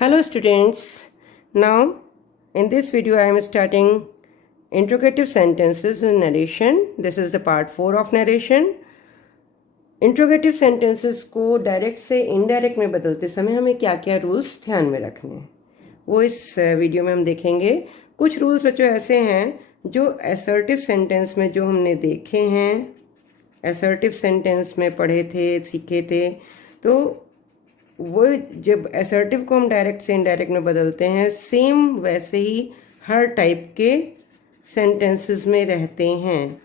Hello students, now in this video I am starting interrogative sentences in narration. This is the part 4 of narration. Interrogative sentences को direct से indirect में बदलते समय हमें क्या क्या रूल्स ध्यान में रखने हैं वो इस वीडियो में हम देखेंगे। कुछ रूल्स बच्चों ऐसे हैं जो असर्टिव सेंटेंस में जो हमने देखे हैं, असर्टिव सेंटेंस में पढ़े थे, सीखे थे, तो वो जब असर्टिव को हम डायरेक्ट से इनडायरेक्ट में बदलते हैं सेम वैसे ही हर टाइप के सेंटेंसेस में रहते हैं।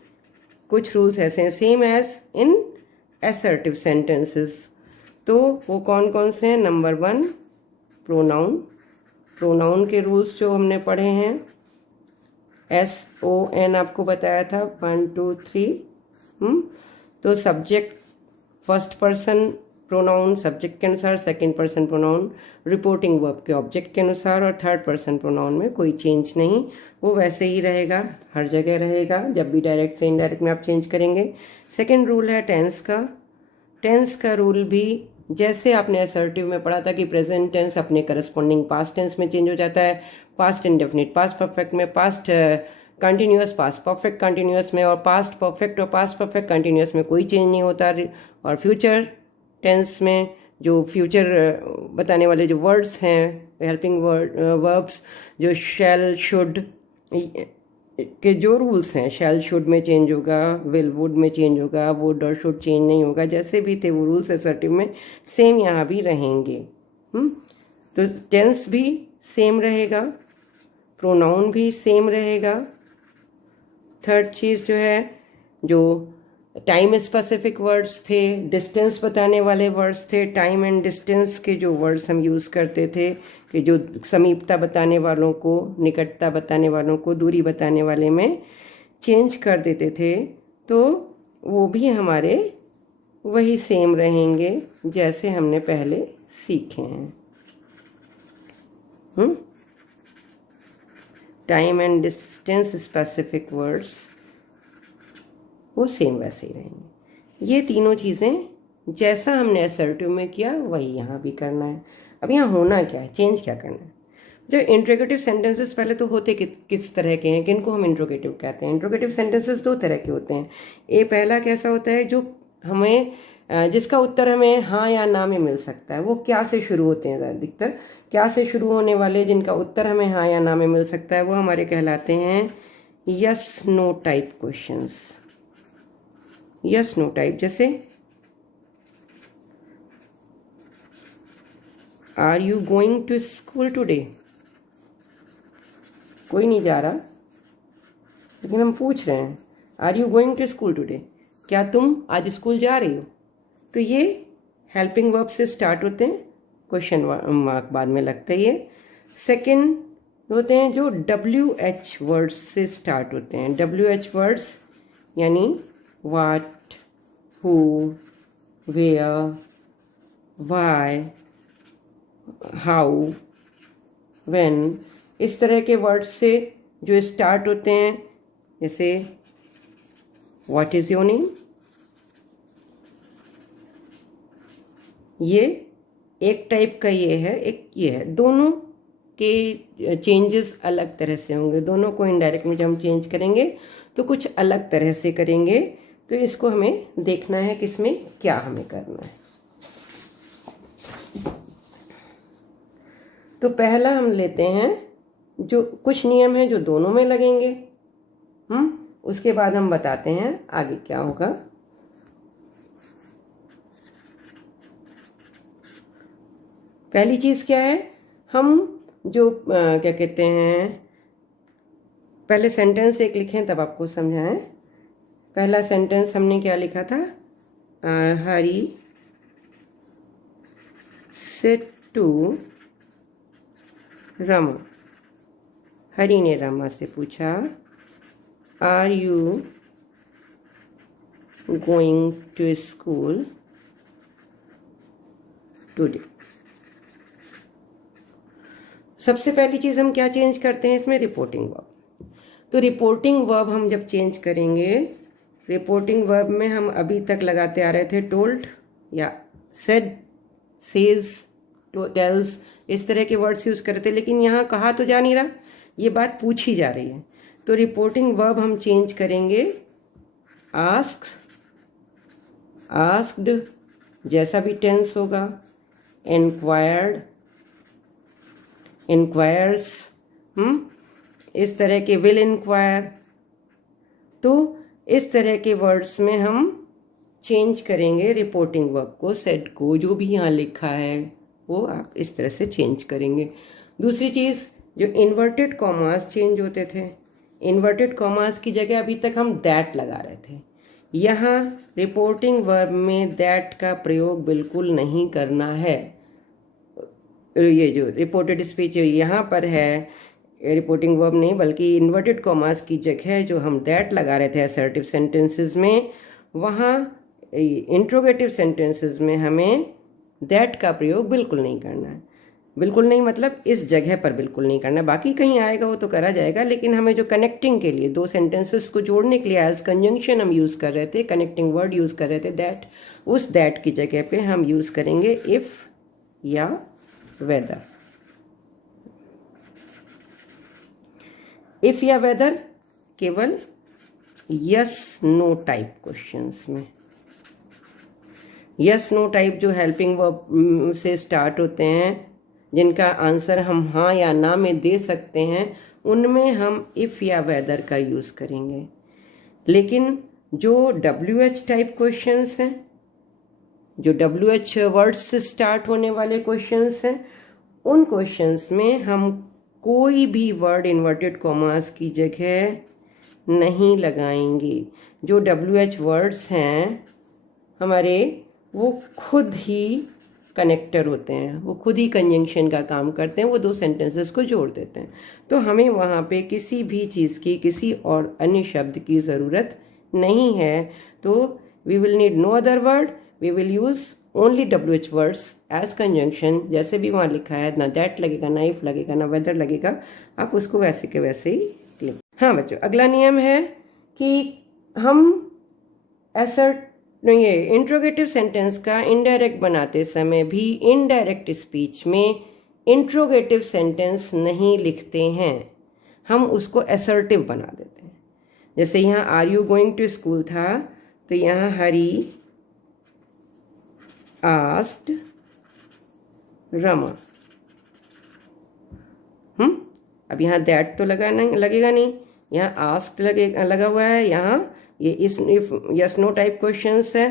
कुछ रूल्स ऐसे हैं same as in assertive sentences. तो वो कौन कौन से हैं? Number 1 pronoun. प्रोनाउन के रूल्स जो हमने पढ़े हैं, SON आपको बताया था 1 2 3। तो subject first person pronoun subject के अनुसार, second person pronoun reporting verb के ऑब्जेक्ट के अनुसार, और थर्ड पर्सन प्रोनाउन में कोई चेंज नहीं, वो वैसे ही रहेगा, हर जगह रहेगा। जब भी डायरेक्ट से इनडायरेक्ट में आप चेंज करेंगे। सेकंड रूल है टेंस का। टेंस का रूल भी जैसे आपने असर्टिव में पढ़ा था कि प्रेजेंट टेंस अपने करस्पॉन्डिंग पास्ट टेंस में चेंज हो जाता है, पास्ट इंडेफिनिट पास्ट परफेक्ट में, past continuous past perfect continuous में, और पास्ट परफेक्ट और पास्ट परफेक्ट कंटिन्यूअस में कोई चेंज नहीं होता। और फ्यूचर टेंस में जो फ्यूचर बताने वाले जो वर्ड्स हैं, हेल्पिंग वर्ब्स, जो शैल शुड के जो रूल्स हैं, शैल शुड में चेंज होगा, विल वुड में चेंज होगा, वुड और शुड चेंज नहीं होगा। जैसे भी थे वो रूल्स असर्टिव में सेम यहाँ भी रहेंगे। तो टेंस भी सेम रहेगा, प्रोनाउन भी सेम रहेगा। थर्ड चीज़ जो है, जो टाइम स्पेसिफिक वर्ड्स थे, डिस्टेंस बताने वाले वर्ड्स थे, टाइम एंड डिस्टेंस के जो वर्ड्स हम यूज़ करते थे कि जो समीपता बताने वालों को, निकटता बताने वालों को, दूरी बताने वाले में चेंज कर देते थे, तो वो भी हमारे वही सेम रहेंगे जैसे हमने पहले सीखे हैं। Time and distance specific words वो सेम वैसे ही रहेंगे। ये तीनों चीज़ें जैसा हमने असर्टिव में किया वही यहाँ भी करना है। अब यहाँ होना क्या है, चेंज क्या करना है? जो इंट्रोगेटिव सेंटेंसेस पहले तो होते किस तरह के हैं, किनको हम इंट्रोगेटिव कहते हैं? इंट्रोगेटिव सेंटेंसेस 2 तरह के होते हैं। पहला कैसा होता है, जो हमें जिसका उत्तर हमें हाँ या ना में मिल सकता है। वो क्या से शुरू होते हैं? अधिकतर क्या से शुरू होने वाले जिनका उत्तर हमें हाँ या ना में मिल सकता है वो हमारे कहलाते हैं yes no type questions. Yes no type, जैसे are you going to school today? कोई नहीं जा रहा, लेकिन हम पूछ रहे हैं are you going to school today? क्या तुम आज स्कूल जा रही हो? तो ये हेल्पिंग वर्ब से स्टार्ट होते हैं, क्वेश्चन मार्क बाद में लगता है। ये सेकंड होते हैं जो WH वर्ड्स से स्टार्ट होते हैं। WH वर्ड्स यानी what, who, where, why, how, when, इस तरह के वर्ड्स से जो स्टार्ट होते हैं, जैसे व्हाट इज योर नेम। ये एक टाइप का ये है, एक ये है। दोनों के चेंजेस अलग तरह से होंगे। दोनों को इनडायरेक्ट में जब हम चेंज करेंगे तो कुछ अलग तरह से करेंगे। तो इसको हमें देखना है कि इसमें क्या हमें करना है। तो पहला हम लेते हैं, जो कुछ नियम है जो दोनों में लगेंगे। उसके बाद हम बताते हैं आगे क्या होगा। पहली चीज क्या है, हम जो क्या कहते हैं, पहले सेंटेंस एक लिखें तब आपको समझाएं। पहला सेंटेंस हमने क्या लिखा था? Hari said to Rama. हरी ने रमा से पूछा are you going to school today? सबसे पहली चीज़ हम क्या चेंज करते हैं इसमें? Reporting verb. तो रिपोर्टिंग वर्ब हम जब चेंज करेंगे, रिपोर्टिंग वर्ब में हम अभी तक लगाते आ रहे थे टोल्ड या सेड, सेज, टेल्स, इस तरह के वर्ड्स यूज़ करते, लेकिन यहाँ कहा तो जा नहीं रहा, ये बात पूछी जा रही है। तो रिपोर्टिंग वर्ब हम चेंज करेंगे आस्क्ड, आस्क्ड जैसा भी टेंस होगा, इंक्वायर्ड, इंक्वायर्स, इस तरह के, विल इंक्वायर। तो इस तरह के वर्ड्स में हम चेंज करेंगे रिपोर्टिंग वर्ब को, सेड को, जो भी यहाँ लिखा है वो आप इस तरह से चेंज करेंगे। दूसरी चीज़, जो इन्वर्टेड कॉमास चेंज होते थे, इन्वर्टेड कॉमास की जगह अभी तक हम दैट लगा रहे थे, यहाँ रिपोर्टिंग वर्ब में दैट का प्रयोग बिल्कुल नहीं करना है। ये जो रिपोर्टेड स्पीच यहाँ पर है, रिपोर्टिंग वर्ब नहीं बल्कि इन्वर्टेड कॉमास की जगह जो हम दैट लगा रहे थे असर्टिव सेंटेंसेस में, वहाँ इंट्रोगेटिव सेंटेंसेस में हमें दैट का प्रयोग बिल्कुल नहीं करना है। बिल्कुल नहीं मतलब इस जगह पर बिल्कुल नहीं करना है, बाकी कहीं आएगा वो तो करा जाएगा, लेकिन हमें जो कनेक्टिंग के लिए, दो सेंटेंसेस को जोड़ने के लिए एज कंजंक्शन हम यूज़ कर रहे थे, कनेक्टिंग वर्ड यूज़ कर रहे थे दैट, उस दैट की जगह पे हम यूज़ करेंगे इफ़ या वेदर। इफ़ या वेदर केवल यस नो टाइप क्वेश्चंस में, यस नो टाइप जो हेल्पिंग वर्ब से स्टार्ट होते हैं, जिनका आंसर हम हाँ या ना में दे सकते हैं, उनमें हम इफ़ या वेदर का यूज़ करेंगे। लेकिन जो WH टाइप क्वेश्चंस हैं, जो WH वर्ड्स से स्टार्ट होने वाले क्वेश्चंस हैं, उन क्वेश्चंस में हम कोई भी वर्ड इन्वर्टेड कॉमास की जगह नहीं लगाएंगे। जो WH वर्ड्स हैं हमारे, वो खुद ही कनेक्टर होते हैं, वो खुद ही कंजंक्शन का काम करते हैं, वो दो सेंटेंसेस को जोड़ देते हैं। तो हमें वहाँ पे किसी भी चीज़ की, किसी और अन्य शब्द की ज़रूरत नहीं है। तो we will need no other word, we will use only WH words as conjunction. जैसे भी वहाँ लिखा है, ना दैट लगेगा, ना इफ लगेगा, ना वेदर लगेगा, आप उसको वैसे के वैसे ही लिख। हाँ बच्चों, अगला नियम है कि हम ये इंट्रोगेटिव सेंटेंस का इनडायरेक्ट बनाते समय भी इनडायरेक्ट स्पीच में इंट्रोगेटिव सेंटेंस नहीं लिखते हैं, हम उसको असर्टिव बना देते हैं। जैसे यहाँ are you going to school था, तो यहाँ हरी आस्क्ड रमा। अब यहाँ दैट तो लगेगा नहीं, यहाँ आस्क्ड लगा हुआ है, यहाँ ये इस if yes no type questions है,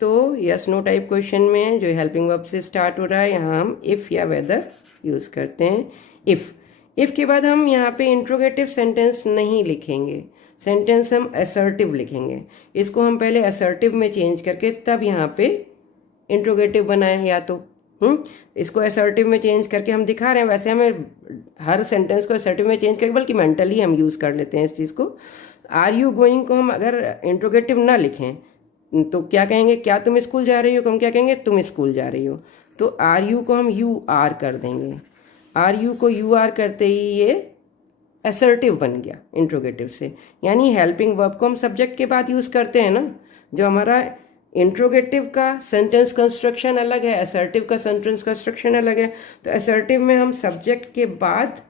तो यस नो टाइप क्वेश्चन में जो हेल्पिंग वर्ब से स्टार्ट हो रहा है, यहाँ हम इफ़ या वेदर यूज़ करते हैं। इफ़ के बाद हम यहाँ पे इंट्रोगेटिव सेंटेंस नहीं लिखेंगे, सेंटेंस हम असर्टिव लिखेंगे। इसको हम पहले असर्टिव में चेंज करके तब यहाँ पे इंट्रोगेटिव बनाएं, या तो इसको असर्टिव में चेंज करके हम दिखा रहे हैं। वैसे हमें हर सेंटेंस को असर्टिव में चेंज करके, बल्कि मेंटली हम यूज़ कर लेते हैं इस चीज़ को। आर यू गोइंग को हम अगर इंट्रोगेटिव ना लिखें तो क्या कहेंगे, क्या तुम स्कूल जा रही हो, हम क्या कहेंगे, तुम स्कूल जा रही हो। तो आर यू को हम यू आर कर देंगे, आर यू को यू आर करते ही ये असर्टिव बन गया इंट्रोगेटिव से। यानी हेल्पिंग वर्ब को हम सब्जेक्ट के बाद यूज़ करते हैं ना, जो हमारा इंट्रोगेटिव का सेंटेंस कंस्ट्रक्शन अलग है, असर्टिव का सेंटेंस कंस्ट्रक्शन अलग है। तो असर्टिव में हम सब्जेक्ट के बाद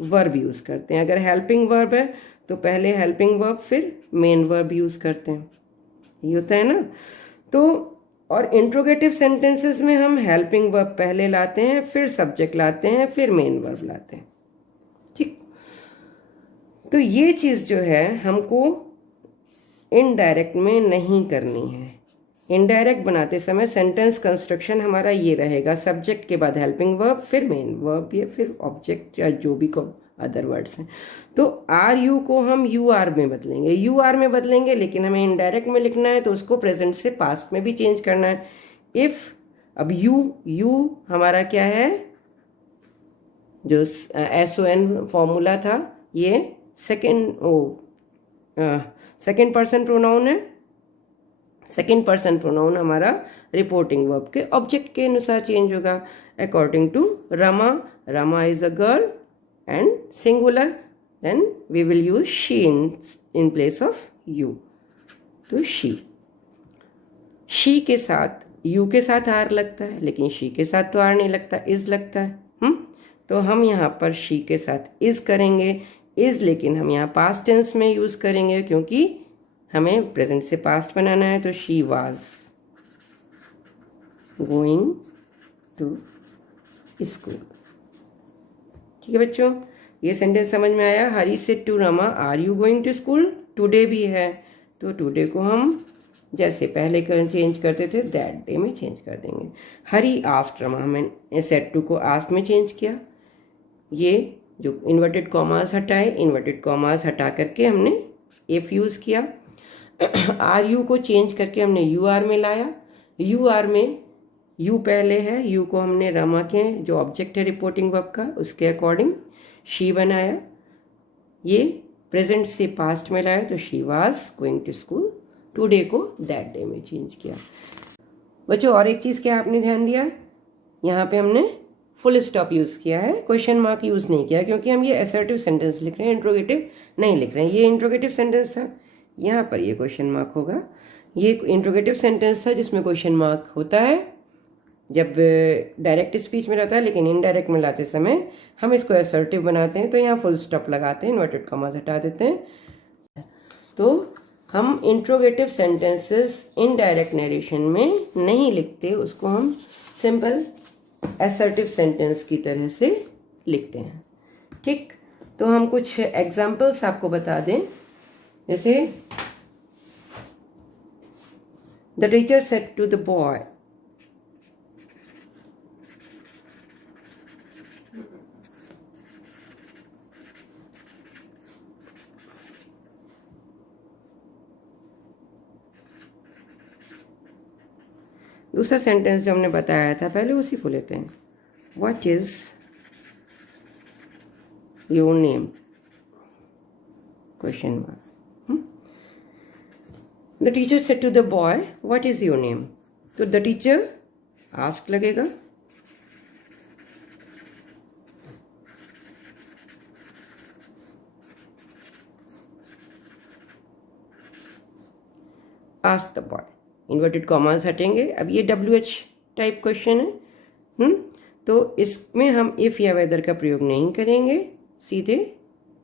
वर्ब यूज़ करते हैं। अगर हेल्पिंग वर्ब है तो पहले हेल्पिंग वर्ब फिर मेन वर्ब यूज़ करते हैं, ये होता है ना। तो और इंट्रोगेटिव सेंटेंसेस में हम हेल्पिंग वर्ब पहले लाते हैं, फिर सब्जेक्ट लाते हैं, फिर मेन वर्ब लाते हैं, ठीक। तो ये चीज़ जो है हमको इनडायरेक्ट में नहीं करनी है। इनडायरेक्ट बनाते समय सेंटेंस कंस्ट्रक्शन हमारा ये रहेगा, सब्जेक्ट के बाद हेल्पिंग वर्ब, फिर मेन वर्ब, या फिर ऑब्जेक्ट, या जो भी को अदर वर्ड्स हैं। तो आर यू को हम यू आर में बदलेंगे, यू आर में बदलेंगे, लेकिन हमें इनडायरेक्ट में लिखना है तो उसको प्रेजेंट से पास्ट में भी चेंज करना है। इफ़ अब यू हमारा क्या है, जो SON फॉर्मूला था, ये सेकेंड पर्सन प्रोनाउन है। सेकेंड पर्सन प्रोनाउन हमारा रिपोर्टिंग वर्ब के ऑब्जेक्ट के अनुसार चेंज होगा। According to Rama, Rama is a girl and singular, then we will use she in place of you. तो she के साथ यू के साथ आर लगता है, लेकिन शी के साथ तो आर नहीं लगता, इज लगता है। तो हम यहाँ पर शी के साथ इज करेंगे। इज लेकिन हम यहाँ पास्ट टेंस में यूज करेंगे क्योंकि हमें प्रेजेंट से पास्ट बनाना है। तो she was going to school. ठीक है बच्चों, ये सेंटेंस समझ में आया। Hari said to Rama are you going to school. Today भी है, तो टुडे को हम जैसे पहले चेंज करते थे दैट डे में चेंज कर देंगे। हरी आस्क्ड रमा, हमने सेड टू को आस्क्ड में चेंज किया। ये जो इन्वर्टेड कॉमास हटाए, इन्वर्टेड कॉमास हटा करके हमने इफ यूज़ किया। आर यू को चेंज करके हमने यू आर में लाया। यू आर में यू पहले है, यू को हमने रमा के जो ऑब्जेक्ट है रिपोर्टिंग वर्ब का उसके अकॉर्डिंग शी बनाया। ये प्रेजेंट से पास्ट में लाया, तो she was going to school. Today को दैट डे में चेंज किया। बच्चों और एक चीज़ क्या आपने ध्यान दिया, यहाँ पे हमने फुल स्टॉप यूज़ किया है, क्वेश्चन मार्क यूज़ नहीं किया, क्योंकि हम ये असर्टिव सेंटेंस लिख रहे हैं, इंट्रोगेटिव नहीं लिख रहे हैं। ये इंट्रोगेटिव सेंटेंस था, यहाँ पर ये क्वेश्चन मार्क होगा। ये इंट्रोगेटिव सेंटेंस था जिसमें क्वेश्चन मार्क होता है जब डायरेक्ट स्पीच में रहता है, लेकिन इनडायरेक्ट में लाते समय हम इसको असर्टिव बनाते हैं, तो यहाँ फुल स्टॉप लगाते हैं, इन्वर्टेड कॉमास हटा देते हैं। तो हम इंट्रोगेटिव सेंटेंसेस इनडायरेक्ट नरेशन में नहीं लिखते, उसको हम सिंपल असर्टिव सेंटेंस की तरह से लिखते हैं। ठीक, तो हम कुछ एग्जाम्पल्स आपको बता दें। जैसे the teacher said to the boy, दूसरा सेंटेंस जो हमने बताया था पहले उसी को लेते हैं। What is your name, question mark. The teacher said to the boy what is your name, तो द टीचर आस्क लगेगा। Ask the boy, inverted commas हटेंगे। अब ये WH टाइप क्वेश्चन है, तो इसमें हम इफ या वेदर का प्रयोग नहीं करेंगे, सीधे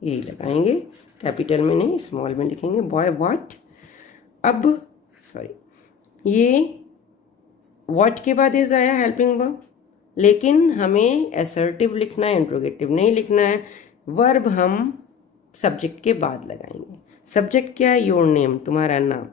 यही लगाएंगे, कैपिटल में नहीं स्मॉल में लिखेंगे, बॉय व्हाट। अब सॉरी, ये व्हाट के बाद इज आया हेल्पिंग वर्ब, लेकिन हमें असर्टिव लिखना है, इंट्रोगेटिव नहीं लिखना है। वर्ब हम सब्जेक्ट के बाद लगाएंगे। सब्जेक्ट क्या है, योर नेम, तुम्हारा नाम।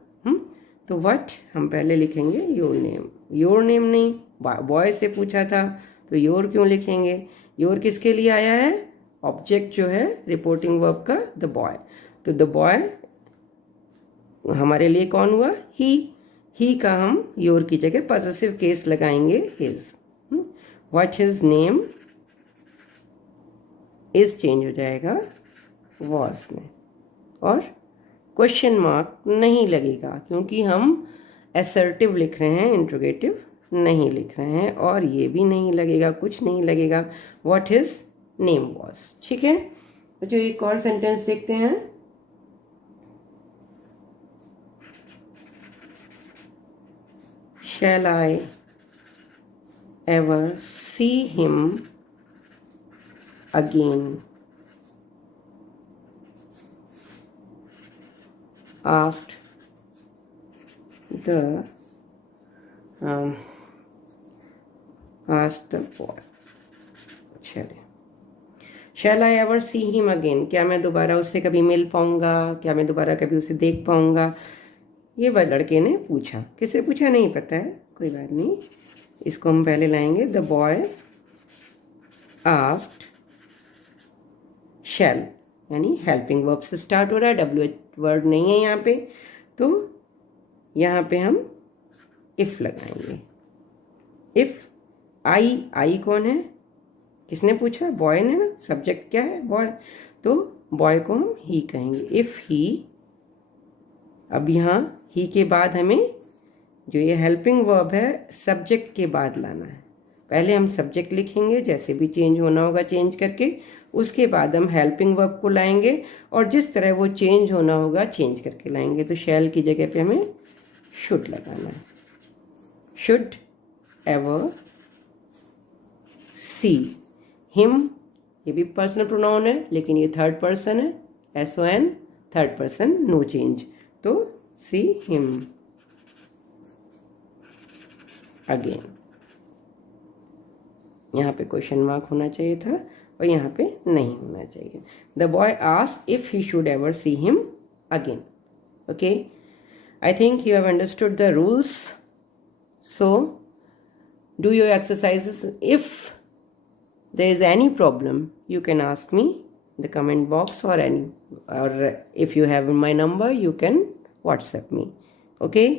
तो व्हाट हम पहले लिखेंगे योर नेम, योर नेम नहीं, बॉय से पूछा था तो योर क्यों लिखेंगे। योर किसके लिए आया है, ऑब्जेक्ट जो है रिपोर्टिंग वर्ब का द बॉय, तो द बॉय हमारे लिए कौन हुआ, ही का हम योर की जगह पॉसेसिव केस लगाएंगे his. What his name is change हो जाएगा वॉज में, और क्वेश्चन मार्क नहीं लगेगा क्योंकि हम असर्टिव लिख रहे हैं, इंट्रोगेटिव नहीं लिख रहे हैं, और ये भी नहीं लगेगा, कुछ नहीं लगेगा। What his name was. ठीक है बच्चों, एक और सेंटेंस देखते हैं। Shall I ever see him again, asked the boy। चलिए, shall I ever see him again, क्या मैं दोबारा उससे कभी मिल पाऊंगा, क्या मैं दोबारा कभी उसे देख पाऊंगा। ये वह लड़के ने पूछा, किससे पूछा नहीं पता है, कोई बात नहीं, इसको हम पहले लाएंगे। द बॉय आस्क्ड, शैल यानी हेल्पिंग वर्ब से स्टार्ट हो रहा है, WH वर्ड नहीं है यहाँ पे, तो यहाँ पे हम इफ लगाएंगे। इफ आई कौन है, किसने पूछा, बॉय ने ना, सब्जेक्ट क्या है बॉय, तो बॉय को हम ही कहेंगे। इफ ही, अब यहाँ ही के बाद हमें जो ये हेल्पिंग वर्ब है सब्जेक्ट के बाद लाना है। पहले हम सब्जेक्ट लिखेंगे, जैसे भी चेंज होना होगा चेंज करके, उसके बाद हम हेल्पिंग वर्ब को लाएंगे और जिस तरह वो चेंज होना होगा चेंज करके लाएंगे। तो शैल की जगह पे हमें शुड लगाना है, should ever see him, ये भी पर्सनल प्रोनाउन है लेकिन ये थर्ड पर्सन है, SON third person, no change, तो see him अगेन। यहाँ पे क्वेश्चन मार्क होना चाहिए था और यहाँ पे नहीं होना चाहिए। The boy asked if he should ever see him again. Okay, I think you have understood the rules, so do your exercises. If there is any problem you can ask me in the comment box, or if you have my number you can WhatsApp me. Okay.